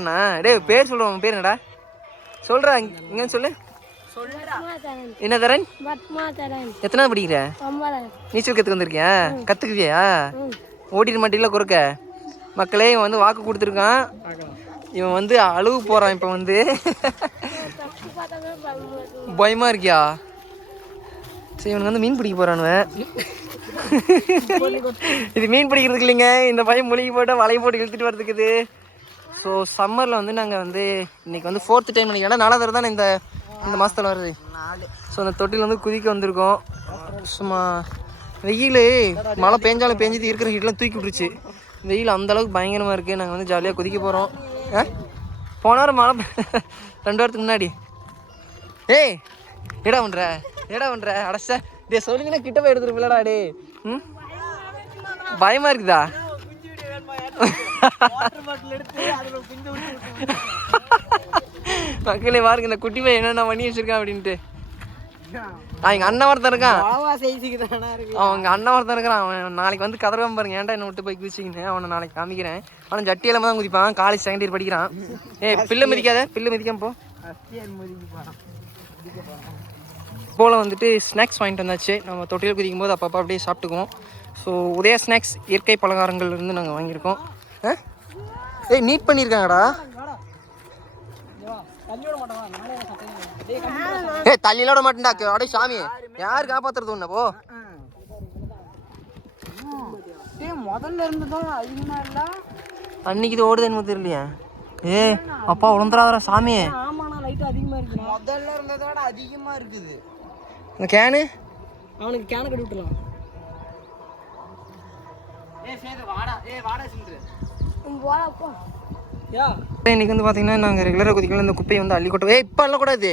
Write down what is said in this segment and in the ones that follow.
அண்ணா, டேய் பேர் சொல்கிறேன் உன் பேர் என்னடா? சொல்கிறா இங்கே சொல்லு. என்ன தரன்? எத்தனாவது படிக்கிற? நீச்சல் கற்றுக்கு வந்திருக்கியா? கற்றுக்குவியா ம். ஓடிட மாட்டில குறுக்க. மக்களே இவன் வந்து வாக்கு கொடுத்துருக்கான். இவன் வந்து அழுவு போகிறான் இப்போ வந்து. பயமா இருக்கியா? சரி இவனுக்கு வந்து மீன் பிடிக்க போறானுவன் இது மீன் பிடிக்கிறதுக்கு இல்லைங்க. இந்த பையன் முழுகி போட்டு வலை போட்டு இழுத்துட்டு வரதுக்குது ஸோ சம்மரில் வந்து நாங்கள் வந்து இன்னைக்கு வந்து ஃபோர்த்து டைம் நினைக்கிறேன். நாலாவது தடவை தானே இந்த இந்த மாதத்தில் வருது. ஸோ அந்த தொட்டில் வந்து குதிக்க வந்திருக்கோம். சும்மா வெயில். மழை பெஞ்சாலும் பெஞ்சது இருக்கிற ஹீட்லாம் தூக்கி விட்டுருச்சு. வெயில் அந்த அளவுக்கு பயங்கரமாக இருக்குது நாங்கள் வந்து ஜாலியாக குதிக்க போகிறோம் ஆ? போன வாரம் மழை ரெண்டு வாரத்துக்கு முன்னாடி. ஏய் ஏடா பண்ற? ஏடா பண்ற? அடச்ச. டே சொல்லுங்கன்னா கிட்ட போய் எடுத்துருப்பில்லடா டே ம்? பயமா இருக்குதா? மக்களே பாருங்க இந்த குட்டி பையன் என்னென்ன பண்ணி வச்சிருக்கான் அப்படின்ட்டு. எங்க அண்ணன் ஒருத்தன் இருக்கான். அவன் எங்க அண்ணன் ஒருத்தன் இருக்கிறான். அவன் நாளைக்கு வந்து கதறுவான் பாருங்க. ஏன்டா என்ன விட்டு போய் குதிச்சிங்கன்னு அவனை நாளைக்கு காமிக்கிறேன். அவன் ஜட்டி இல்லாம தான் குதிப்பான். காலேஜ் செகண்ட் இயர் படிக்கிறான். ஏய் பிள்ளை மிதிக்காத? பிள்ளை மிதிக்காம போ. போல வந்துட்டு ஸ்நாக்ஸ் வாங்கிட்டு வந்தாச்சு. நம்ம தொட்டியில் குதிக்கும் போது அப்பப்போ அப்படியே சாப்பிட்டுக்குவோம். ஸோ உதயா ஸ்நாக்ஸ் இயற்கை பலகாரங்கள்ல இருந்து நாங்கள் வாங்கியிருக்கோம்? ஏய் நீட் பண்ணியிருக்காங்கடா ஏய் தள்ளியில விட மாட்டேன்டா அடே சாமி. யார் காப்பாத்துறது உன்னை போ. முதல்ல இருந்ததும் அதிகமா இல்ல அன்னைக்கு இது ஓடுது எனக்கு தெரியலையா. ஏ அப்பா உழந்துராதரா சாமி. ஆமாண்ணா லைட் அதிகமா இருக்கு முதல்ல இருந்ததோட அதிகமா இருக்குது இந்த கேனு அவனுக்கு கேன கட்டி விட்டுலாம் ஏ சேது வாடா. ஏ வாடா சிந்து இன்னைக்கு வந்து பார்த்தீங்கன்னா நாங்கள் ரெகுலராக குதிக்கலாம் இந்த குப்பையை வந்து அள்ளி கொட்டோம் ஏய் இப்போ அள்ளக்கூடாது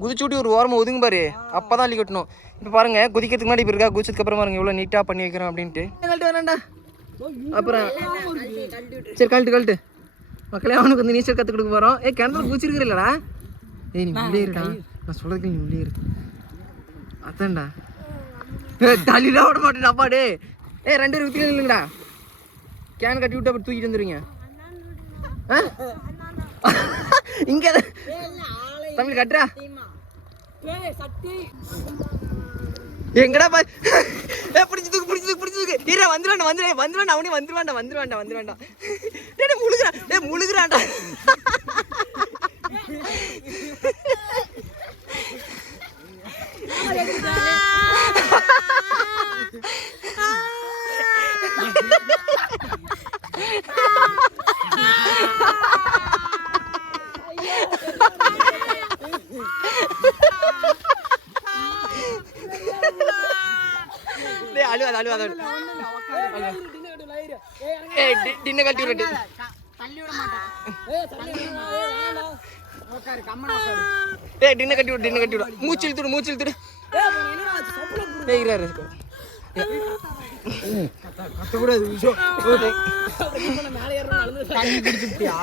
குதிச்சு விட்டு ஒரு ஓரமாக ஒதுங்க பாரு. அப்போ தான் அள்ளி கொட்டணும். இப்போ பாருங்க குதிக்கிறதுக்கு முன்னாடி இப்போ இருக்கா? குதிச்சதுக்கு அப்புறம் பாருங்க இவ்வளோ நீட்டாக பண்ணி வைக்கிறோம் அப்படின்ட்டு. வேணாண்டா அப்புறம் சரி கழட்டு கழட்டு. மக்களே அவனுக்கு வந்து நீச்சல் கற்றுக் கொடுக்க போகிறோம் ஏய் கிணத்துல குதிச்சிருக்கிறீங்களா ஏய் நீ உள்ளே இருடா. நான் சொல்கிறதுக்கு நீ உள்ளே இரு. அதான்டா. ஏய் தள்ளிலாம் விட மாட்டேன் அப்பா டே ஏய் ரெண்டு பேரும் வித்து இல்லைங்கடா கேன் கட்டி விட்டு அப்படி தூக்கிட்டு வந்துருங்க ஆ? இங்க தமிழ் கட்டுறா. எங்கடா பா ஏ பிடிச்சு தூக்கு பிடிச்சு தூக்கு பிடிச்சு தூக்கு. இரா வந்துருவாண்டா வந்துருவேன் வந்துருவாண்டா அவனே வந்துருவாண்டா வந்துருவாண்டா வந்துருவாண்டா டேய் டேய், முழுகுறா டேய் முழுகுறான்டா டேய் அழுவாத அழுவாத ஏய் டி- டின்ன கட்டி விட்டு உட்காரு கம்மனா உட்காரு. ஏய் டின்ன கட்டி விடு டின்ன கட்டி விடு. மூச்சு இழுத்துடு மூச்சு இழுத்துடு ஏய் என்னடா சப்பல ஏய் இரு இரு கத்தக்கூடாது விஷயம் மேலே ஏறணும் நடந்து தண்ணி குடிச்சுட்டியா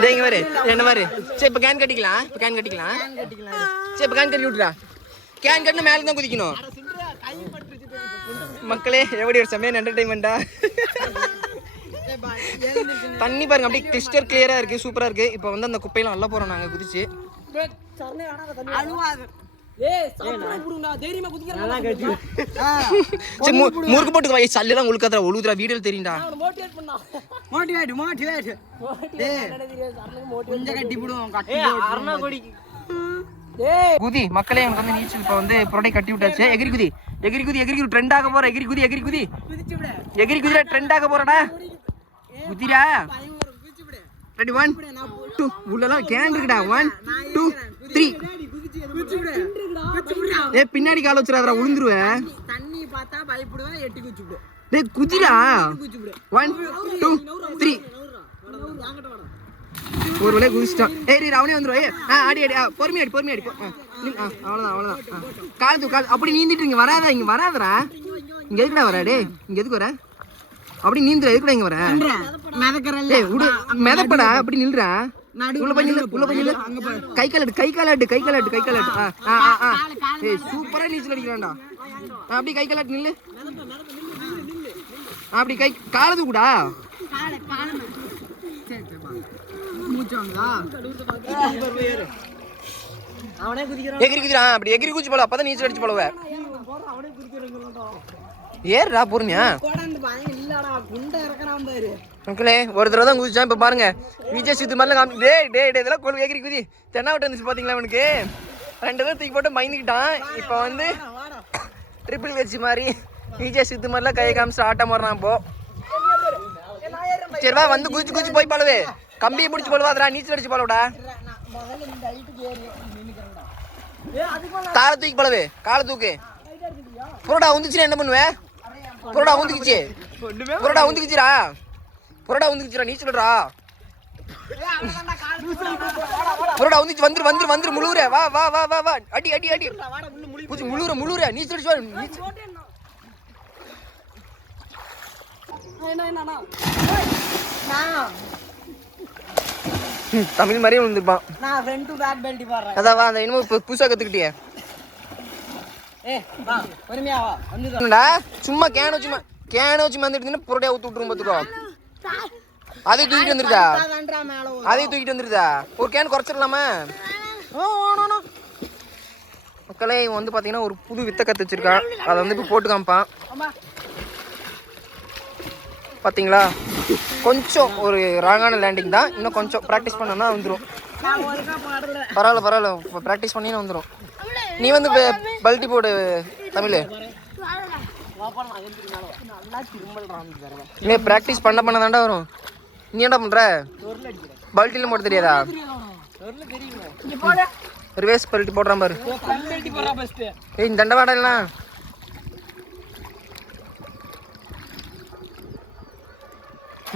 டேய் இங்க பாரு. என்ன பாரு? சரி இப்போ கேன் கட்டிக்கலாம். இப்போ கேன் கட்டிக்கலாம். சரி இப்போ கேன் கட்டி விட்டுறா. கேன் கட்டினா மேலே தான் குதிக்கணும். மக்களே எப்படி ஒரு செம்மையான என்டர்டைன்மெண்ட்டா தண்ணி பாருங்க அப்படியே கிறிஸ்டர் கிளியரா இருக்கு சூப்பரா இருக்கு. இப்போ வந்து அந்த குப்பையெல்லாம் அள்ள போறோம் நாங்க குதிச்சு. நல்லா முறுக்கு போட்டு வை சல்லெல்லாம் உழுக்காதடா ஒழுகுதுடா வீடியோ தெரியும்டா. மோட்டிவேட் பண்ணா. மோட்டிவேட் கொஞ்சம் கட்டி குதி மக்களே எனக்கு வந்து நீச்சல் இப்போ வந்து புரோட்டை கட்டி விட்டாச்சு. எகிரி குதி எகிரி குதி எகிரி குதி ட்ரெண்ட் ஆக போற எகிரி குதி எகிரி குதி. எகிரி குதிரா ட்ரெண்ட் ஆக போறடா குதிரா? ரெடி ஒன் டூ உள்ளலாம் கேன் இருக்குடா ஒன் டூ த்ரீ ஏ பின்னாடி கால வச்சிடாதடா உளுந்துருவேன் தண்ணி பார்த்தா பயப்படுவேன் எட்டி குதிச்சு டேய் குதிரா? ஒன் டூ த்ரீ ஒரு வேலையை குதிச்சிட்டான். ஏய் ரவுனே அவனே வந்துருவா. ஆ ஆடி ஆடி பொறுமையா அடி பொறுமையா அடி. ஆ, அவ்வளோதான் அவ்வளோதான் ஆ. கால் கால் அப்படி நீந்திட்டு இங்கே வராதா இங்கே வராதடா. இங்கே எதுக்குடா வரா டே இங்கே எதுக்கு வர அப்படி நீந்துற எதுக்குடா இங்க வர? மிதக்கறல்ல. மிதப்படா அப்படி நில்றா. உள்ள போய் நில்லு உள்ள போய் நில்லு. கை கால் அடு கை கால் அடு கை கால் அடு கை கால் அடு ஆ ஆ ஆ, ஏய் சூப்பரா நீச்சல் அடிக்கிறான்டா. ஆ, அப்படி கை கால் அடு நில்லு. ஆ, அப்படி கை கால தூக்குடா. மூச்சு வாங்குதா? அவனே குதிக்கிறான். எகிரி குதிரா அப்படி எகிரி குச்சி போல அப்பதான் நீச்சல் அடிச்சு போலவ. ஏறுடா பொறுமையா. மக்களே ஒரு தடவை தான் குதிச்சான். இப்போ பாருங்க விஜய் சித்து மாதிரிலாம் காமி டே டே டே இதெல்லாம் கொண்டு எகிரி குதி. தென்னாவட்டம் இருந்துச்சு பார்த்தீங்களா அவனுக்கு ரெண்டு பேரும் தூக்கி போட்டு மைந்துக்கிட்டான் இப்போ வந்து ட்ரிபிள் வெச்சு மாதிரி விஜய் சித்து மாதிரிலாம் கையை காமிச்சு ஆட்டம் மாறினான் இப்போ. சரி வா வந்து குதிச்சு குதிச்சு போய் பாலுவே. கம்பியை பிடிச்சி போடுவாதரா நீச்சல் அடிச்சு நின்னுக்கிறேன்டா காலை தூக்கி போலவே காலை தூக்கு. புரோடா உந்துச்சுன்னா என்ன பண்ணுவேன் புரோடா உந்துக்குச்சு புரோடா உந்துக்குச்சுடா புரோடா உந்துக்குச்சுடா நீச்சல்டா புரோடா உந்துச்சு வந்துரு வந்துரு வந்துரு முழுவுற வா வா வா வா வா. அடி அடி அடி. பூச்சி முழுவுற முழுவுற நீச்சல் ம், தமிழ் மாதிரியே விழுந்துருப்பான் நான் ஃப்ரண்ட் டு பேக் பெல்ட் போடுறேன். அதான் வா அந்த இன்னமும் இப்போ புதுசாக கற்றுக்கிட்டியே ஏ வா பொறுமையா வா வந்து என்னடா சும்மா கேன வச்சு கேன வச்சு வந்துட்டு புரோட்டா ஊத்து விட்டுரும் பார்த்துக்கோ அதே தூக்கிட்டு வந்துருதா? அதே தூக்கிட்டு வந்துருதா? ஒரு கேன் குறைச்சிடலாமா. மக்களே இவன் வந்து பார்த்தீங்கன்னா ஒரு புது வித்தை கற்று வச்சிருக்கான். அதை வந்து இப்போ போட்டு காமிப்பான். பார்த்தீங்களா கொஞ்சம் ஒரு ராங்கான லேண்டிங் தான். இன்னும் கொஞ்சம் ப்ராக்டிஸ் பண்ணோன்னா வந்துடும் பரவாயில்ல பரவாயில்ல. ப்ராக்டிஸ் பண்ணினா வந்துடும் நீ வந்து பல்ட்டி போடு தமிழ். நீ ப்ராக்டிஸ் பண்ண பண்ண தாண்டா வரும். நீ என்ன பண்ணுற பல்ட்டில போட தெரியாதா? ரிவேஸ் பல்ட்டி போடுறான் பாரு. ஏய் இந்த தண்டவாடா எல்லாம்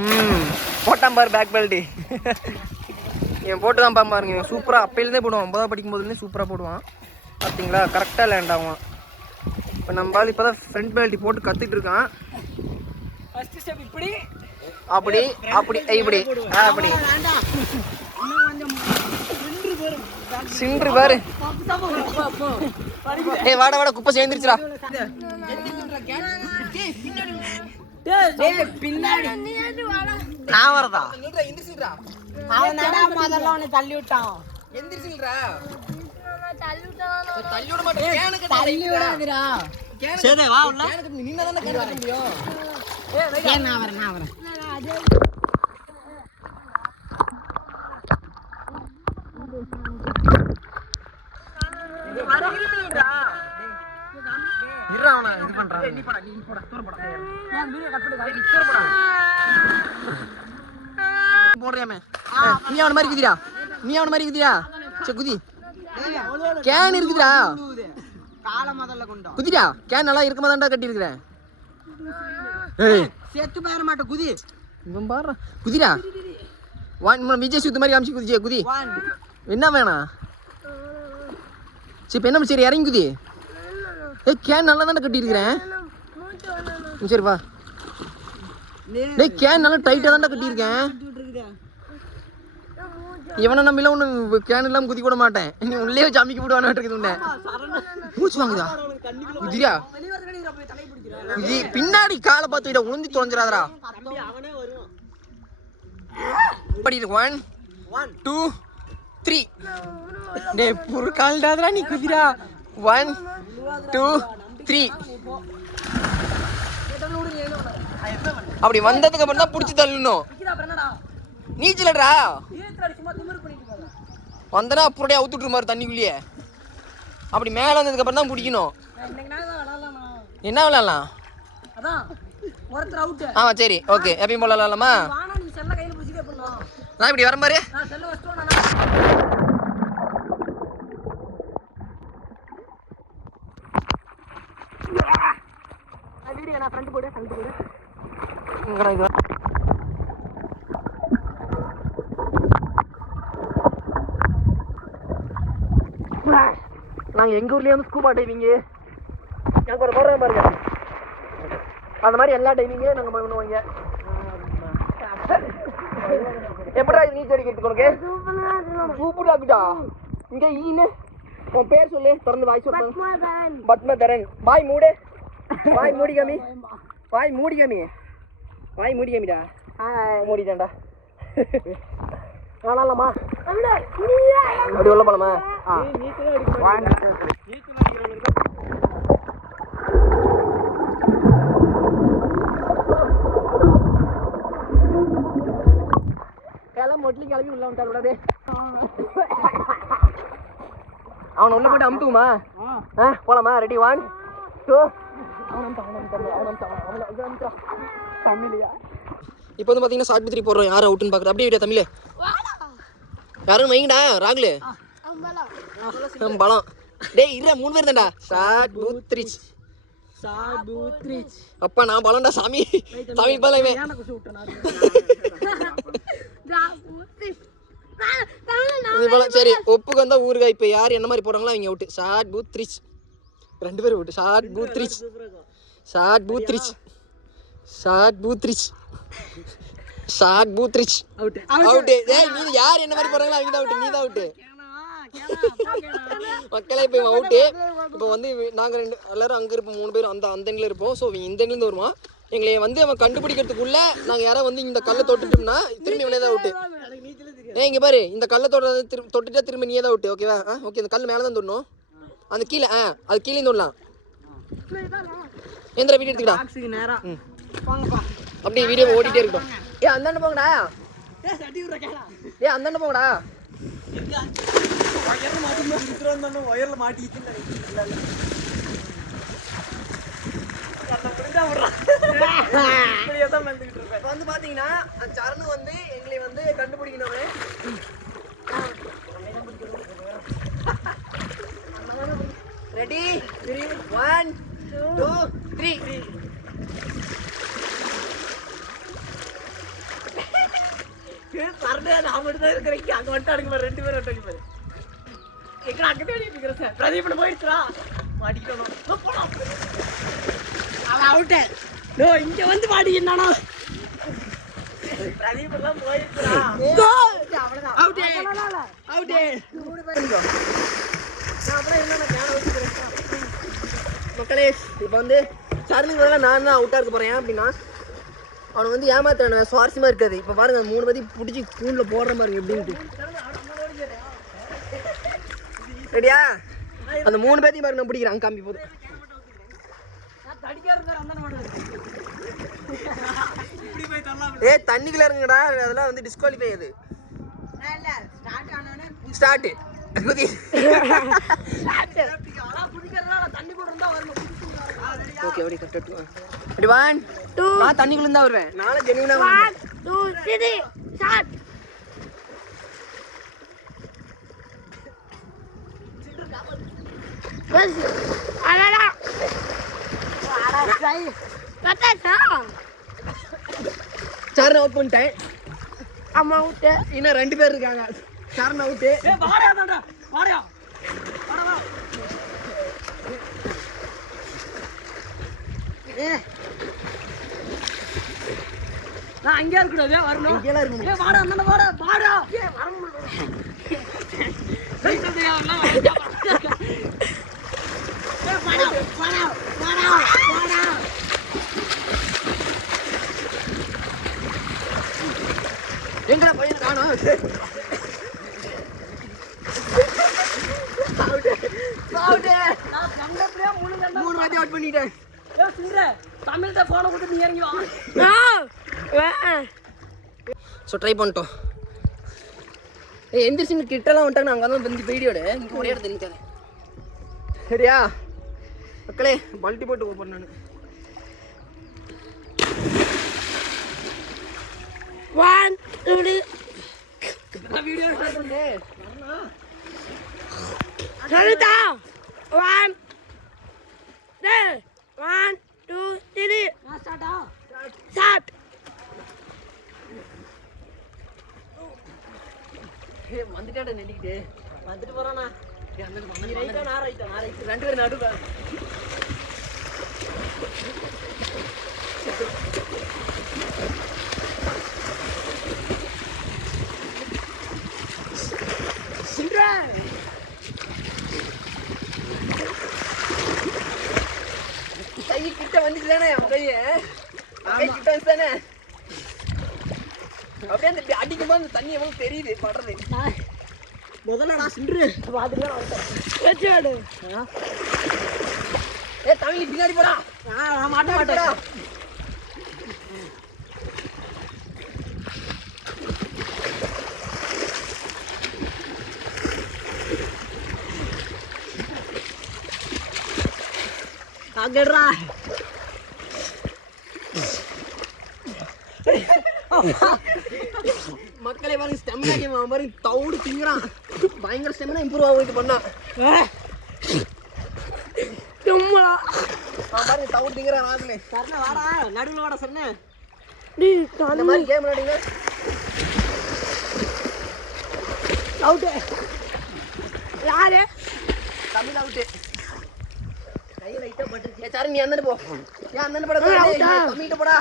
ம் போட்டான் பாரு பேக் பெல்ட்டி. இவன் போட்டு தான் பாருங்க சூப்பராக அப்பையிலேருந்தே போடுவான். ஒன்பதாவது படிக்கும் போதுலேருந்தே சூப்பராக போடுவான். பார்த்தீங்களா கரெக்டாக லேண்ட் ஆகும் இப்போ நம்ம ஆள் இப்போ தான் ஃப்ரண்ட் பெல்ட்டி போட்டு கற்றுட்டு இருக்கான். ஃபர்ஸ்ட் ஸ்டெப் இப்படி. அப்படி அப்படி இப்படி. அப்படி. சின்று பாரு. ஏய் வாடா வாடா குப்பை சேர்ந்துருச்சுடா. டேய் பின்னாடி. நான் வரதா? அவன் நடா முதல்ல அவனை தள்ளி விட்டான். எந்திரிச்சுடா தள்ளி விட்டாலும் தள்ளி விட மாட்டேன் தள்ளி விடாதுடா சரி நான் போடுறியாமே நீ அவன மாதிரி குதிடா நீ அவன மாதிரி குதிடா சரி குதி கேன் இருக்குதுடா. காலை முதல்ல கொண்டோம். குதிடா. கேன் நல்லா இருக்கமா தான்டா கட்டி இருக்கிறேன் ஏய். செத்து போயிட மாட்டோம் குதி. இவன் பாடுறான். குதிடா. வான் விஜய் சுத்து மாதிரி காமிச்சு குதிச்சே குதி. என்ன வேணாம் சரி இப்ப என்ன சரி இறங்கி குதி. ஏய் கேன் நல்லா தானே கட்டியிருக்கிறேன். ம், சரி வா. டேய் கேன் நல்லா டைட்டாக தான்டா கட்டியிருக்கேன். இவனை நம்பில ஒன்று கேன் இல்லாமல் குதி கூட மாட்டேன். நீ உள்ளே வச்சு அமைக்க விடுவானு இருக்குது உன்னை. மூச்சு வாங்குதா? குதியா குதி பின்னாடி காலை பார்த்து விட உளுந்து தொலைஞ்சிடாதடா. அவனே வருவான். படி ஒன் டூ த்ரீ டே புரு கால்டாதடா நீ குதிரா. ஒன் டூ த்ரீ அப்படி வந்ததுக்கு அப்புறம் தான் பிடிச்சி தள்ளணும். நீச்சலடா வந்தனா அப்படியே அவுத்துட்ரு மாதிரி தண்ணிக்குள்ளேயே. அப்படி மேலே வந்ததுக்கு அப்புறம் தான் பிடிக்கணும் என்ன விளாட்லாம் ஆ சரி ஓகே. எப்பயும் போல விளாட்லாமா நான் இப்படி வரேன் பாரு. நான் ஃப்ரண்ட் போடு ஃப்ரண்ட் போடு. நாங்கள் எங்கள் ஊர்லேயே வந்து ஸ்கூபா டைவிங்கு எனக்கு ஒரு போடுறேன் பாருங்க. அந்த மாதிரி எல்லா டைவிங்கையும் நாங்கள் பண்ணுவோங்க எப்படா இது நீச்சல் அடிக்கிறதுக்கு உனக்கு? சூப்பராக இருக்குடா. இங்கே ஈனு உன் பேர் சொல்லு. திறந்து வாய் சொல்லு பத்மதரன். வாய் மூடு. வாய் மூடி காமி வாய் மூடி காமி வாய் மூடி காமிடா மூடிட்டேன்டா. ஆனாலம்மா அப்படி உள்ள போலாமா? கிளம்பி மொட்லி கிளம்பி உள்ள வந்துட்டாரு கூடாது அவனை உள்ள போட்டு அமுத்துக்குமா ஆ. போலாமா? ரெடி ஒன் டூ இப்போ வந்து பார்த்தீங்கன்னா ஷார்ட் த்ரீ போடுறோம் யார் அவுட்டுன்னு பார்க்குறது? அப்படியே தமிழ். யாரும் வைங்கடா ராகுலு. பலம். டேய் இருடா மூணு பேர் தான்டா. ஷார்ட் பூத்ரிச் அப்பா நான் பலம்டா சாமி. சாமி பலம் சரி ஒப்புக்கு வந்தா ஊருகா இப்போ யார் என்ன மாதிரி போடுறாங்களோ அவங்க அவுட்டு ஷார்ட் பூத்ரிச் ரெண்டு பேரும் அவுட்டு ஷார்ட் பூத்ரிச் ஷார்ட் பூத்ரிச் ஷார்ட் பூத்ரிச் ஷார்ட் பூத்ரிச் அவுட்டு டேய் நீ யார்? என்ன மாதிரி போறாங்களோ அவங்க தான் அவுட்டு நீ தான் அவுட்டு மக்களே இப்போ அவுட்டு இப்போ வந்து இவ- நாங்க ரெண்டு எல்லாரும் அங்க இருப்போம். மூணு பேர் அந்த அந்த எண்ணில் இருப்போம். ஸோ இந்த எண்ணிலேருந்து வருவான். எங்களை வந்து அவன் கண்டுபிடிக்கிறதுக்குள்ள நாங்க யாராவது வந்து இந்த கல்லை தொட்டுட்டோம்னா திரும்பி இவனே தான் அவுட்டு ஏய் இங்க பாரு. இந்த கல்லை தொட திரு தொட்டுட்டா திரும்ப நீயே தான் அவுட்டு ஓகேவா ஆ ஓகே இந்த கல் மேலே தான் தொடணும். அந்த கீழே ஆ அது கீழே தொடலாம். எந்திர வீடியோ எடுத்துக்கிட்டா அப்படியே வீடியோ ஓடிட்டே இருக்கட்டும். ஏ அந்தாண்ட போங்கடா. ஏ அந்தாண்ட போங்கடா. ஒயர்ல மாட்டி ஒயர்ல மாட்டிக்கிட்டு இப்போ வந்து பாத்தீங்கன்னா அந்த சரணு வந்து எங்களை வந்து கண்டுபிடிக்கணும் ready three one two three நான் மட்டும் தான் இருக்கிறேன் அங்க மட்டும் அடுங்க பாரு ரெண்டு பேரும் அடிக்க பாரு. எங்க அங்க தேடி இருக்கிற சார்? பிரதீப் போயிடுச்சுடா மாட்டிக்கிட்டோம் அவன் இங்க வந்து மாட்டி என்னடா பிரதீப் எல்லாம் அவ்வளவுதான். அவுட்டே அவுட்டே நான் அப்புறம் என்னென்ன கேன வச்சுக்கிறேன் மக்களே இப்போ வந்து சரணுக்கு பதிலாக நான் தான் அவுட்டாக இருக்க போகிறேன் அப்படின்னா அவனை வந்து ஏமாத்துறான சுவாரஸ்யமாக இருக்காது. இப்போ பாருங்க அந்த மூணு பத்தி பிடிச்சி கூண்டில் போடுற பாருங்க எப்படின்ட்டு. ரெடியா அந்த மூணு பேத்தையும் பாருங்க நான் பிடிக்கிறேன். காம்பி போதும் ஏ தண்ணிக்குள்ள இருங்கடா. அதெல்லாம் வந்து டிஸ்குவாலிஃபை அது ஸ்டார்ட் குதி தண்ணி கூட இருந்தா வரணும் ஓகே அப்படி கரெக்டாக அப்படி ஒன் டூ நான் தண்ணிக்குள்ள இருந்தா வருவேன். நானும் ஜெனியூனா வருவேன். டூ த்ரீ ஸ்டார்ட் அடடா. கட்டாச்சா சரண் அவுட் பண்ணிட்டேன். அம்மா விட்டு இன்னும் ரெண்டு பேர் இருக்காங்க. சரண் அவுட்டு ஏ வாடா வாடா. வாடா வா ஏ நான் அங்கே இருக்கக்கூடாது வரணும். இங்கெல்லாம் இருக்கணும். வாடா அண்ணா வாடா வாடா. ஏ வர முடியல ஏய், சந்தியா, எல்லாம் வரணும். ஏ, வாடா, வாடா, வாடா, வாடா. எங்கடா பையன் காணோம் நான் கண்டபடியே முழுங்கண்டா. மூணு வாட்டி அவுட் பண்ணிட்டேன் ஏ, சுந்தர, தமிழ்ட்ட போனை கொடுத்து நீ இறங்கி வா ஸோ ட்ரை பண்ணிட்டோம். ஏய் எந்திரிச்சு கிட்டலாம் வந்துட்டாங்க. நாங்கள் வந்து வந்து வீடியோட இங்கே ஒரே இடத்துல நிற்காது சரியா? மக்களே பல்ட்டி போட்டு போகிறேன் நான் ஒன் டூ வீடியோ சொல்லுதா one one two three start வந்துட்டாட நெல்லிக்கிட்டு. வந்துட்டு போறானா. நீ ரைட்டா நான் ரைட்டா நான் ரைட்டு. ரெண்டு பேரும் நடுவேன் கை கிட்ட வந்துட்டு தானே அவன் கையை? கிட்ட வந்து தானே அந்த தண்ணி எவ்வளவு தெரியுது? படுறது முதல்ல நான் சின்று. வெற்றி வாடு ஏ தமிழ் பின்னாடி போடா. நான் மாட்ட மாட்டேன். அங்கடா மக்களே பாருங்க ஸ்டெமினா கேம் அவன் பாருங்க தவுடு திங்குறான். பயங்கர ஸ்டெமினா இம்ப்ரூவ் ஆகும் பண்ணா சும்மா அவன் பாருங்க தவுடு திங்குறான் நாங்களே சரண வாடா நடுவில் வாடா சரண இந்த மாதிரி கேம் விளையாடுங்க. அவுட்டு யாரு? தமிழ் அவுட்டு கை பட்டுருச்சு. நீ அந்த போ. ஏன் அந்த பட ஏய், out ஆ? தமிழ்கிட்ட போடா.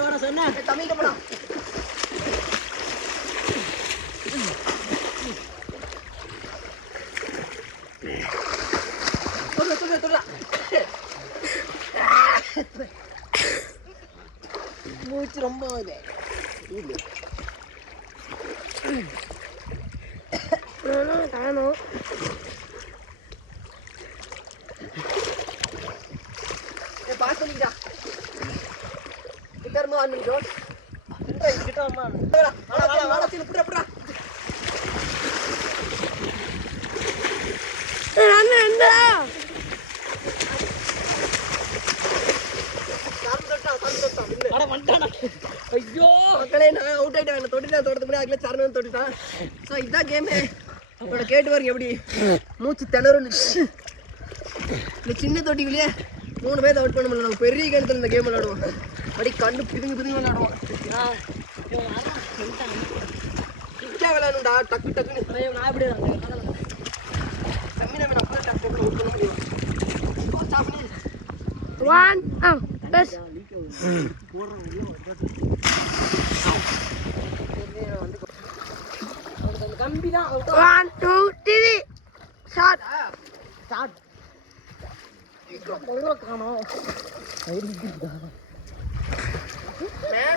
வர சொன்ன தமிழ்கிட்ட போடா தொடு தொடு தொடு மூச்சு ரொம்ப இது. காணும் கிட்ட இருந்து ஆன் பண்ணிக்கோ கிட்ட கிட்ட அம்மா வாடா வாடா வாடா சீனு புடா புடா அண்ணன் என்ன சாமி தொட்டா சாமி தொட்டா நில்லு அட வந்துட்டானா ஐயோ மக்களே நான் அவுட் ஆயிட்டேன் என்ன அதுல சரணன் தொட்டுட்டான் ஸோ இதான் கேமு அவளை கேட்டு பாருங்க எப்படி மூச்சு திணறும் இந்த சின்ன தொட்டிக்குள்ளேயே மூணு பேர் அவுட் பண்ண முடியல நம்ம பெரிய கிணத்துல இந்த கேம் விளையாடுவோம். அப்படி கண்ணு பிதுங்கி பிதுங்கி விளையாடுவோம். கிக்கா விளையாடணும்டா டக்கு டக்குன்னு. நான் எப்படி செம்மினா நான் அப்பதான் டக்கு டக்குன்னு அவுட் பண்ண முடியும். ஒன் ஆ பெஸ் கம்பி தான் out one two three shot start மேல